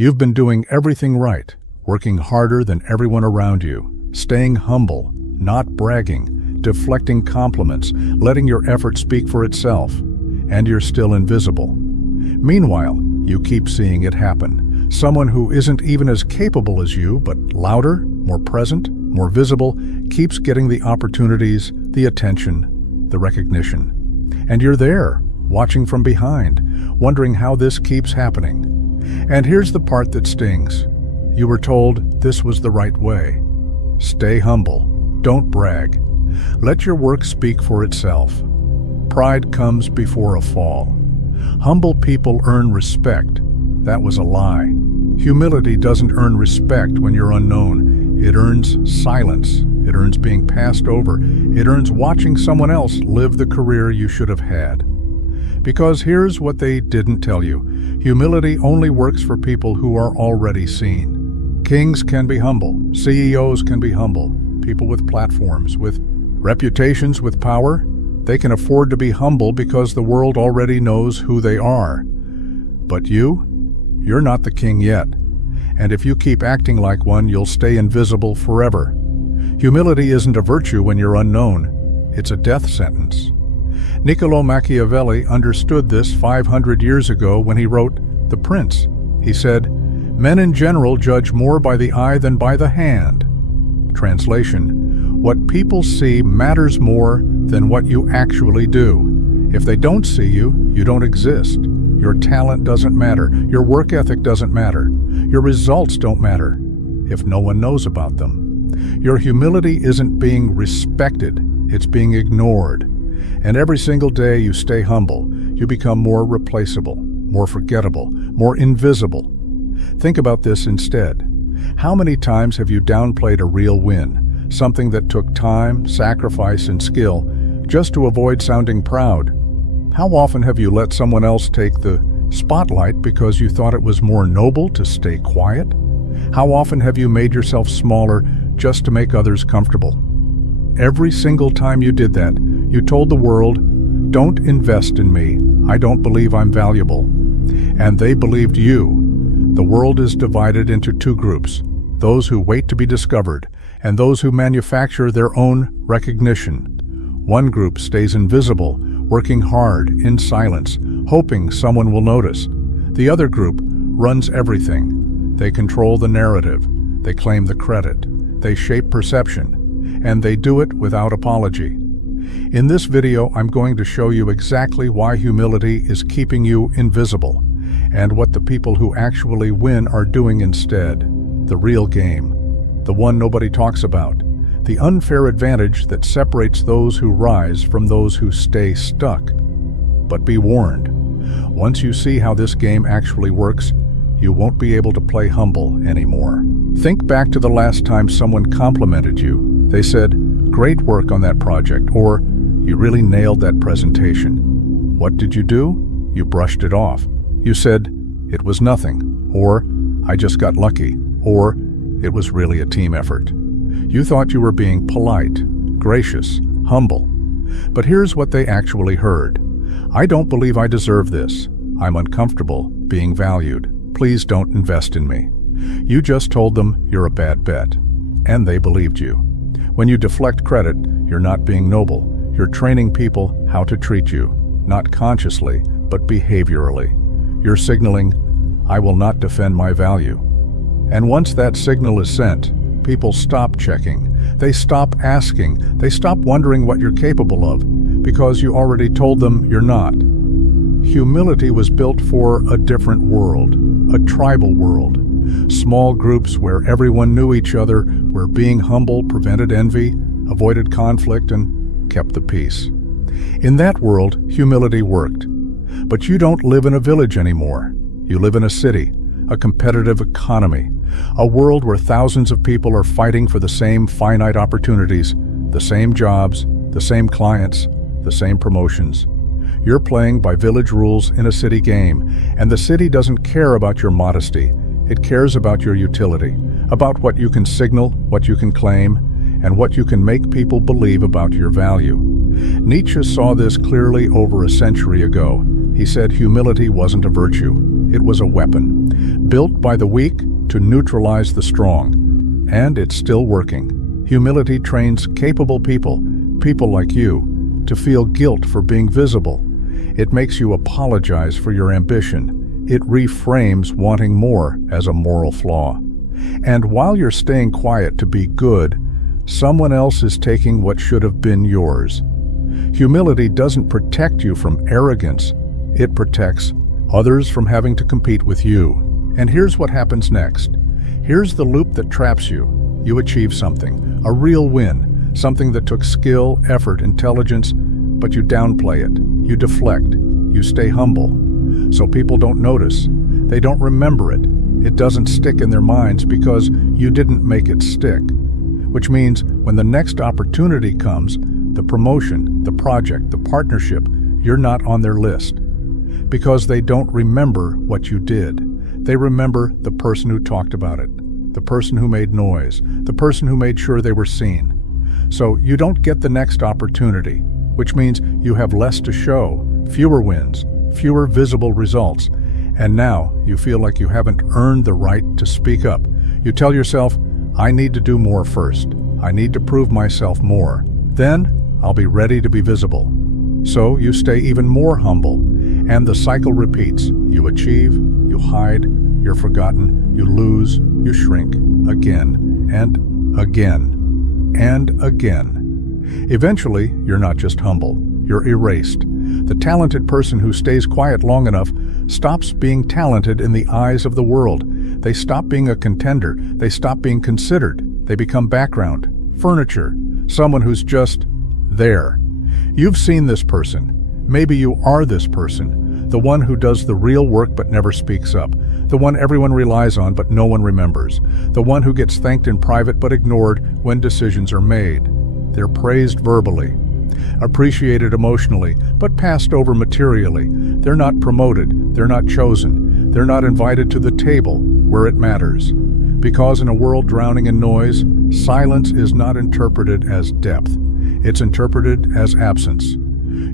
You've been doing everything right, working harder than everyone around you, staying humble, not bragging, deflecting compliments, letting your effort speak for itself, and you're still invisible. Meanwhile, you keep seeing it happen. Someone who isn't even as capable as you, but louder, more present, more visible, keeps getting the opportunities, the attention, the recognition. And you're there, watching from behind, wondering how this keeps happening. And here's the part that stings. You were told this was the right way. Stay humble. Don't brag. Let your work speak for itself. Pride comes before a fall. Humble people earn respect. That was a lie. Humility doesn't earn respect when you're unknown. It earns silence. It earns being passed over. It earns watching someone else live the career you should have had. Because here's what they didn't tell you. Humility only works for people who are already seen. Kings can be humble. CEOs can be humble. People with platforms, with reputations, with power, they can afford to be humble because the world already knows who they are. But you're not the king yet. And if you keep acting like one, you'll stay invisible forever. Humility isn't a virtue when you're unknown. It's a death sentence. Niccolò Machiavelli understood this 500 years ago when he wrote The Prince. He said, "Men in general judge more by the eye than by the hand." Translation, what people see matters more than what you actually do. If they don't see you, you don't exist. Your talent doesn't matter. Your work ethic doesn't matter. Your results don't matter if no one knows about them. Your humility isn't being respected, it's being ignored. And every single day you stay humble, you become more replaceable, more forgettable, more invisible. Think about this instead. How many times have you downplayed a real win, something that took time, sacrifice, and skill, just to avoid sounding proud? How often have you let someone else take the spotlight because you thought it was more noble to stay quiet? How often have you made yourself smaller just to make others comfortable? Every single time you did that, you told the world, "Don't invest in me. I don't believe I'm valuable." And they believed you. The world is divided into two groups, those who wait to be discovered and those who manufacture their own recognition. One group stays invisible, working hard in silence, hoping someone will notice. The other group runs everything. They control the narrative. They claim the credit. They shape perception. And they do it without apology. In this video, I'm going to show you exactly why humility is keeping you invisible and what the people who actually win are doing instead. The real game. The one nobody talks about. The unfair advantage that separates those who rise from those who stay stuck. But be warned, once you see how this game actually works, you won't be able to play humble anymore. Think back to the last time someone complimented you. They said, "Great work on that project," or "You really nailed that presentation." What did you do? You brushed it off. You said, "It was nothing," or "I just got lucky," or "It was really a team effort." You thought you were being polite, gracious, humble. But here's what they actually heard. "I don't believe I deserve this. I'm uncomfortable being valued. Please don't invest in me." You just told them you're a bad bet, and they believed you. When you deflect credit, you're not being noble. You're training people how to treat you, not consciously, but behaviorally. You're signaling, "I will not defend my value." And once that signal is sent, people stop checking. They stop asking. They stop wondering what you're capable of, because you already told them you're not. Humility was built for a different world, a tribal world. Small groups where everyone knew each other, where being humble prevented envy, avoided conflict, and kept the peace. In that world, humility worked. But you don't live in a village anymore. You live in a city, a competitive economy, a world where thousands of people are fighting for the same finite opportunities, the same jobs, the same clients, the same promotions. You're playing by village rules in a city game, and the city doesn't care about your modesty. It cares about your utility, about what you can signal, what you can claim, and what you can make people believe about your value. Nietzsche saw this clearly over a century ago. He said humility wasn't a virtue, It was a weapon, built by the weak to neutralize the strong. And it's still working. Humility trains capable people, people like you, to feel guilt for being visible. It makes you apologize for your ambition. It reframes wanting more as a moral flaw. And while you're staying quiet to be good, someone else is taking what should have been yours. Humility doesn't protect you from arrogance. It protects others from having to compete with you. And here's what happens next. Here's the loop that traps you. You achieve something, a real win, something that took skill, effort, intelligence, but you downplay it. You deflect. You stay humble. So people don't notice. They don't remember it. It doesn't stick in their minds because you didn't make it stick. Which means when the next opportunity comes, the promotion, the project, the partnership, you're not on their list. Because they don't remember what you did. They remember the person who talked about it, the person who made noise, the person who made sure they were seen. So you don't get the next opportunity, which means you have less to show, fewer wins, fewer visible results. And now you feel like you haven't earned the right to speak up. You tell yourself, I need to do more first. I need to prove myself more. Then I'll be ready to be visible. So you stay even more humble, and the cycle repeats. You achieve, you hide, you're forgotten, you lose, you shrink, again, and again, and again. Eventually, you're not just humble, you're erased. The talented person who stays quiet long enough stops being talented in the eyes of the world. They stop being a contender, they stop being considered. They become background, furniture, someone who's just there. You've seen this person. Maybe you are this person, the one who does the real work but never speaks up, the one everyone relies on but no one remembers, the one who gets thanked in private but ignored when decisions are made. They're praised verbally, appreciated emotionally, but passed over materially. They're not promoted, they're not chosen, they're not invited to the table where it matters. Because in a world drowning in noise, silence is not interpreted as depth. It's interpreted as absence.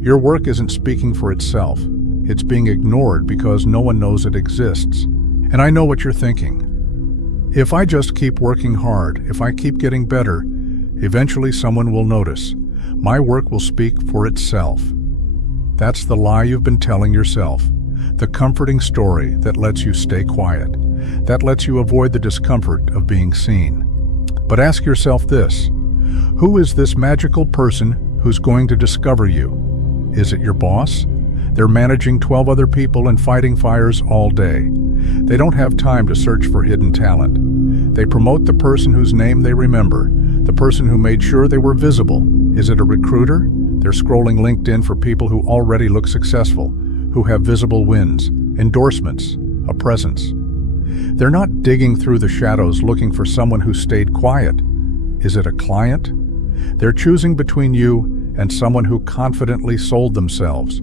Your work isn't speaking for itself. It's being ignored because no one knows it exists. And I know what you're thinking. If I just keep working hard, if I keep getting better, eventually someone will notice. My work will speak for itself. That's the lie you've been telling yourself. The comforting story that lets you stay quiet, that lets you avoid the discomfort of being seen. But ask yourself this: who is this magical person who's going to discover you? Is it your boss? They're managing 12 other people and fighting fires all day. They don't have time to search for hidden talent. They promote the person whose name they remember, the person who made sure they were visible. Is it a recruiter? They're scrolling LinkedIn for people who already look successful, who have visible wins, endorsements, a presence. They're not digging through the shadows looking for someone who stayed quiet. Is it a client? They're choosing between you and someone who confidently sold themselves,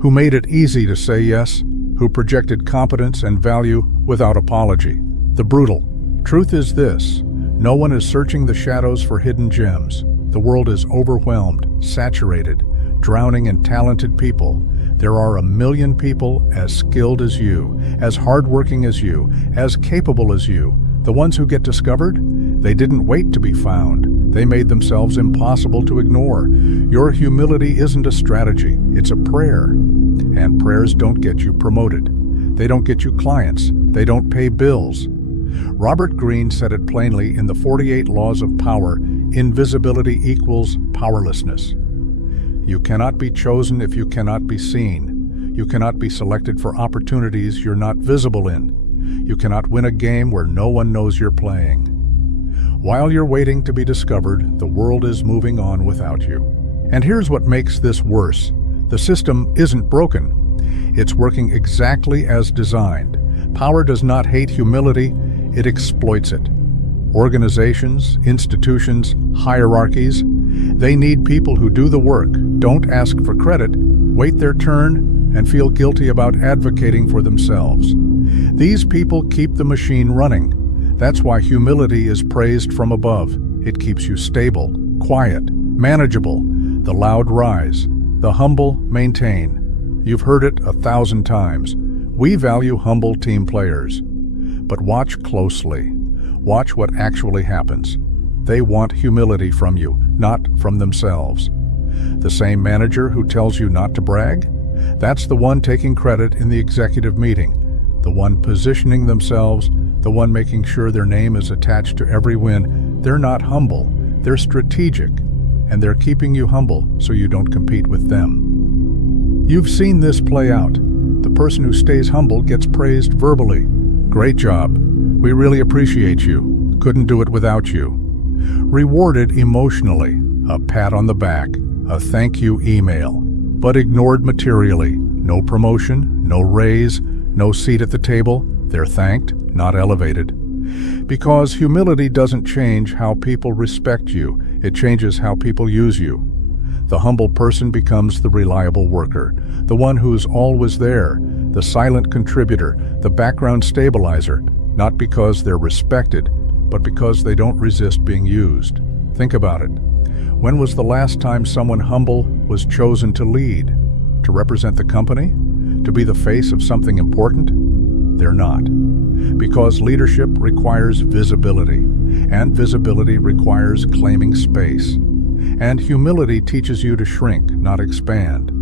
who made it easy to say yes, who projected competence and value without apology. The brutal truth is this: no one is searching the shadows for hidden gems. The world is overwhelmed, saturated, drowning in talented people. There are 1 million people as skilled as you, as hardworking as you, as capable as you. The ones who get discovered, they didn't wait to be found. They made themselves impossible to ignore. Your humility isn't a strategy, it's a prayer. And prayers don't get you promoted. They don't get you clients. They don't pay bills. Robert Greene said it plainly in the 48 Laws of Power: invisibility equals powerlessness. You cannot be chosen if you cannot be seen. You cannot be selected for opportunities you're not visible in. You cannot win a game where no one knows you're playing. While you're waiting to be discovered, the world is moving on without you. And here's what makes this worse: the system isn't broken. It's working exactly as designed. Power does not hate humility, it exploits it. Organizations, institutions, hierarchies, they need people who do the work, don't ask for credit, wait their turn, and feel guilty about advocating for themselves. These people keep the machine running. That's why humility is praised from above. It keeps you stable, quiet, manageable. The loud rise, the humble maintain. You've heard it 1,000 times. We value humble team players. But watch closely. Watch what actually happens. They want humility from you, not from themselves. The same manager who tells you not to brag? That's the one taking credit in the executive meeting, the one positioning themselves, the one making sure their name is attached to every win. They're not humble, they're strategic, and they're keeping you humble so you don't compete with them. You've seen this play out. The person who stays humble gets praised verbally. Great job. We really appreciate you. Couldn't do it without you. Rewarded emotionally, a pat on the back, a thank you email, but ignored materially. No promotion, no raise, no seat at the table. They're thanked, not elevated. Because humility doesn't change how people respect you, it changes how people use you. The humble person becomes the reliable worker, the one who's always there, the silent contributor, the background stabilizer, not because they're respected, but because they don't resist being used. Think about it. When was the last time someone humble was chosen to lead? To represent the company? To be the face of something important? They're not. Because leadership requires visibility, and visibility requires claiming space. And humility teaches you to shrink, not expand.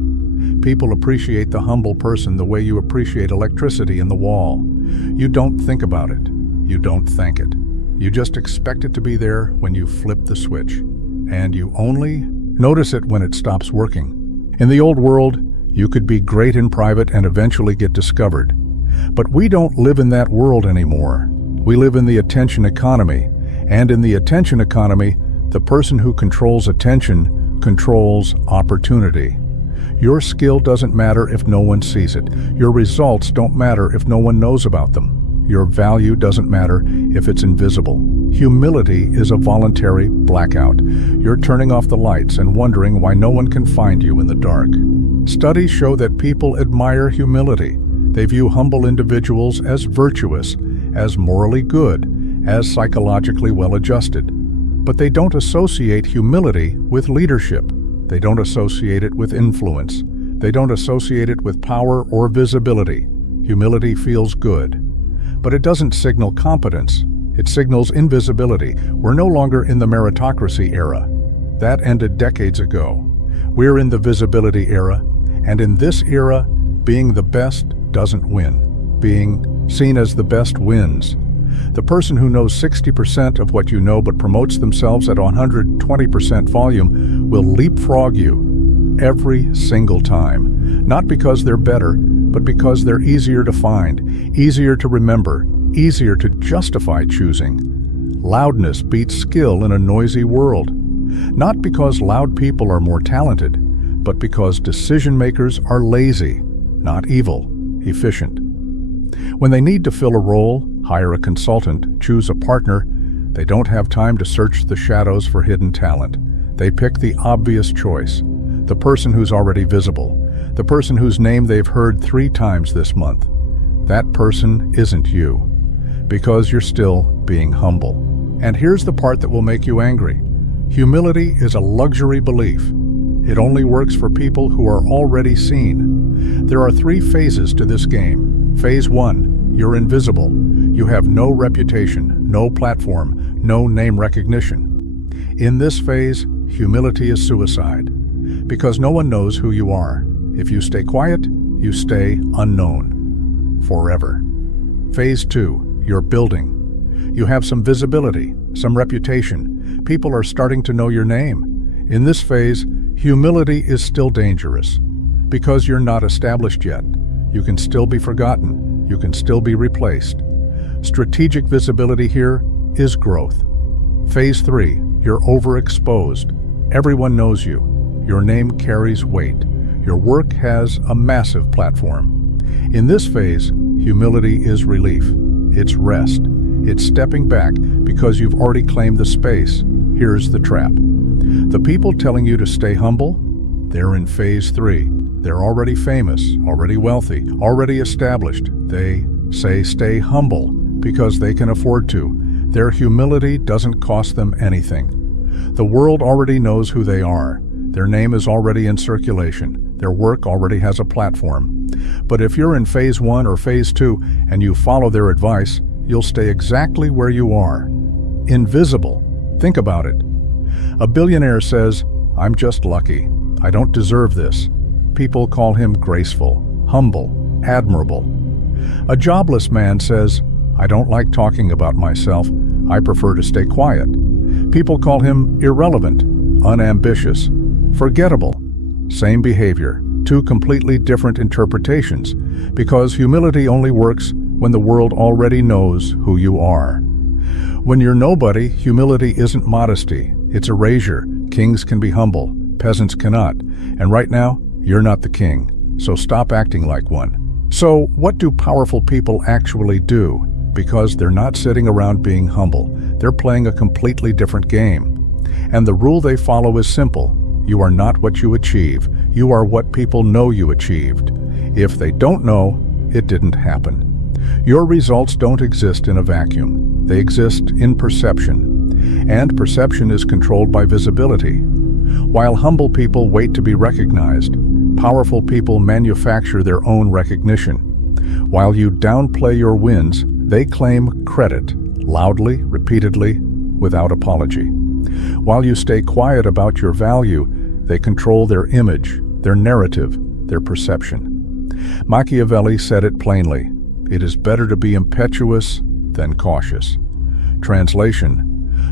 People appreciate the humble person the way you appreciate electricity in the wall. You don't think about it. You don't thank it. You just expect it to be there when you flip the switch. And you only notice it when it stops working. In the old world, you could be great in private and eventually get discovered. But we don't live in that world anymore. We live in the attention economy. And in the attention economy, the person who controls attention controls opportunity. Your skill doesn't matter if no one sees it. Your results don't matter if no one knows about them. Your value doesn't matter if it's invisible. Humility is a voluntary blackout. You're turning off the lights and wondering why no one can find you in the dark. Studies show that people admire humility. They view humble individuals as virtuous, as morally good, as psychologically well-adjusted. But they don't associate humility with leadership. They don't associate it with influence. They don't associate it with power or visibility. Humility feels good. But it doesn't signal competence. It signals invisibility. We're no longer in the meritocracy era. That ended decades ago. We're in the visibility era, and in this era, being the best doesn't win. Being seen as the best wins. The person who knows 60% of what you know but promotes themselves at 120% volume will leapfrog you every single time. Not because they're better, but because they're easier to find, easier to remember, easier to justify choosing. Loudness beats skill in a noisy world. Not because loud people are more talented, but because decision makers are lazy, not evil, efficient. When they need to fill a role, hire a consultant, choose a partner, they don't have time to search the shadows for hidden talent. They pick the obvious choice, the person who's already visible, the person whose name they've heard 3 times this month. That person isn't you, because you're still being humble. And here's the part that will make you angry. Humility is a luxury belief. It only works for people who are already seen. There are 3 phases to this game. Phase 1, you're invisible. You have no reputation, no platform, no name recognition. In this phase, humility is suicide, because no one knows who you are. If you stay quiet, you stay unknown. Forever. Phase 2, you're building. You have some visibility, some reputation. People are starting to know your name. In this phase, humility is still dangerous, because you're not established yet. You can still be forgotten. You can still be replaced. Strategic visibility here is growth. Phase 3, you're overexposed. Everyone knows you. Your name carries weight. Your work has a massive platform. In this phase, humility is relief. It's rest. It's stepping back because you've already claimed the space. Here's the trap. The people telling you to stay humble, they're in phase 3. They're already famous, already wealthy, already established. They say stay humble because they can afford to. Their humility doesn't cost them anything. The world already knows who they are. Their name is already in circulation. Their work already has a platform. But if you're in phase 1 or phase 2 and you follow their advice, you'll stay exactly where you are. Invisible. Think about it. A billionaire says, "I'm just lucky. I don't deserve this." People call him graceful, humble, admirable. A jobless man says, "I don't like talking about myself. I prefer to stay quiet." People call him irrelevant, unambitious, forgettable. Same behavior, two completely different interpretations, because humility only works when the world already knows who you are. When you're nobody, humility isn't modesty, it's erasure. Kings can be humble, peasants cannot. And right now, you're not the king, so stop acting like one. So, what do powerful people actually do? Because they're not sitting around being humble, they're playing a completely different game. And the rule they follow is simple. You are not what you achieve, you are what people know you achieved. If they don't know, it didn't happen. Your results don't exist in a vacuum. They exist in perception. And perception is controlled by visibility. While humble people wait to be recognized, powerful people manufacture their own recognition. While you downplay your wins, they claim credit, loudly, repeatedly, without apology. While you stay quiet about your value, they control their image, their narrative, their perception. Machiavelli said it plainly, "It is better to be impetuous than cautious." Translation: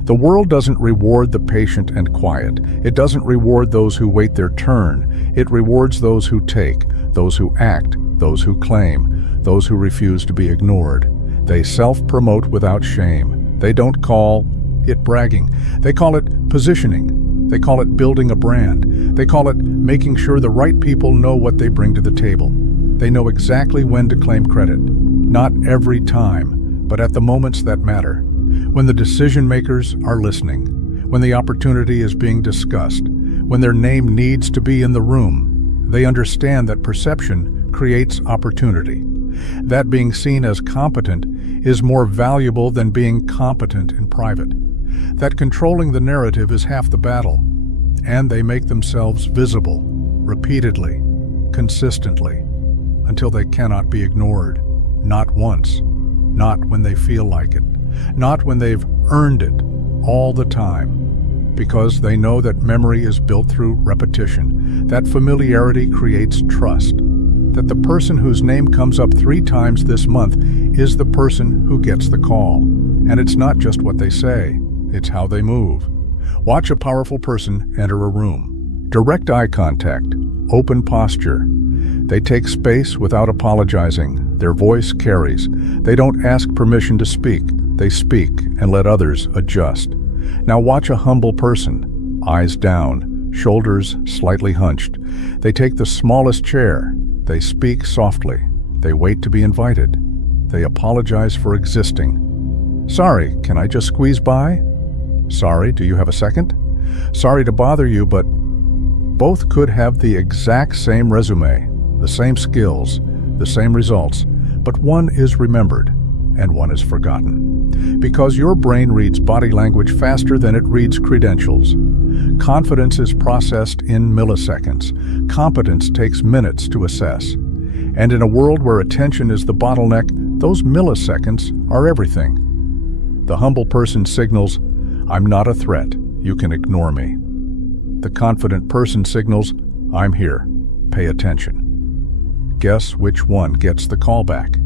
the world doesn't reward the patient and quiet. It doesn't reward those who wait their turn. It rewards those who take, those who act, those who claim, those who refuse to be ignored. They self-promote without shame. They don't call it bragging. They call it positioning. They call it building a brand. They call it making sure the right people know what they bring to the table. They know exactly when to claim credit. Not every time, but at the moments that matter. When the decision makers are listening, when the opportunity is being discussed, when their name needs to be in the room, they understand that perception creates opportunity. That being seen as competent is more valuable than being competent in private. That controlling the narrative is half the battle. And they make themselves visible, repeatedly, consistently, until they cannot be ignored. Not once, not when they feel like it, not when they've earned it, all the time. Because they know that memory is built through repetition, that familiarity creates trust, that the person whose name comes up 3 times this month is the person who gets the call. And it's not just what they say, it's how they move. Watch a powerful person enter a room. Direct eye contact, open posture. They take space without apologizing. Their voice carries. They don't ask permission to speak. They speak and let others adjust. Now watch a humble person. Eyes down, shoulders slightly hunched. They take the smallest chair. They speak softly. They wait to be invited. They apologize for existing. "Sorry, can I just squeeze by?" "Sorry, do you have a second?" "Sorry to bother you, but..." Both could have the exact same resume, the same skills, the same results, but one is remembered and one is forgotten. Because your brain reads body language faster than it reads credentials. Confidence is processed in milliseconds. Competence takes minutes to assess. And in a world where attention is the bottleneck, those milliseconds are everything. The humble person signals, "I'm not a threat. You can ignore me." The confident person signals, "I'm here. Pay attention." Guess which one gets the call back?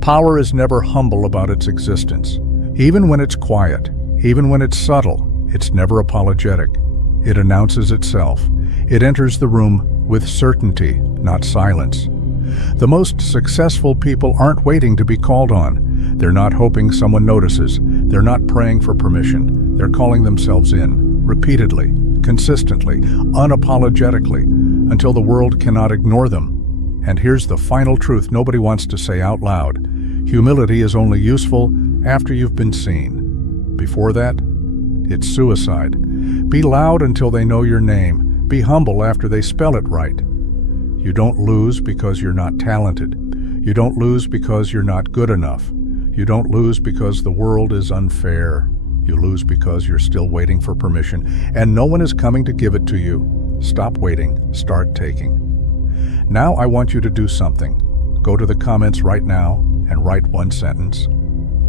Power is never humble about its existence. Even when it's quiet, even when it's subtle, it's never apologetic. It announces itself. It enters the room with certainty, not silence. The most successful people aren't waiting to be called on. They're not hoping someone notices. They're not praying for permission. They're calling themselves in, repeatedly, consistently, unapologetically, until the world cannot ignore them. And here's the final truth nobody wants to say out loud. Humility is only useful after you've been seen. Before that, it's suicide. Be loud until they know your name. Be humble after they spell it right. You don't lose because you're not talented. You don't lose because you're not good enough. You don't lose because the world is unfair. You lose because you're still waiting for permission, and no one is coming to give it to you. Stop waiting. Start taking. Now I want you to do something. Go to the comments right now and write one sentence.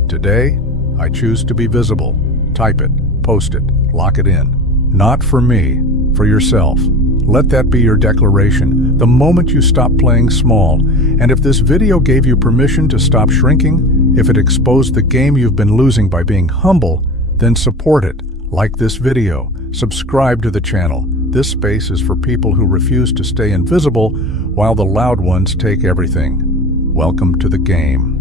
Today, I choose to be visible. Type it, post it, lock it in. Not for me, for yourself. Let that be your declaration the moment you stop playing small. And if this video gave you permission to stop shrinking, if it exposed the game you've been losing by being humble, then support it. Like this video, subscribe to the channel. This space is for people who refuse to stay invisible while the loud ones take everything. Welcome to the game.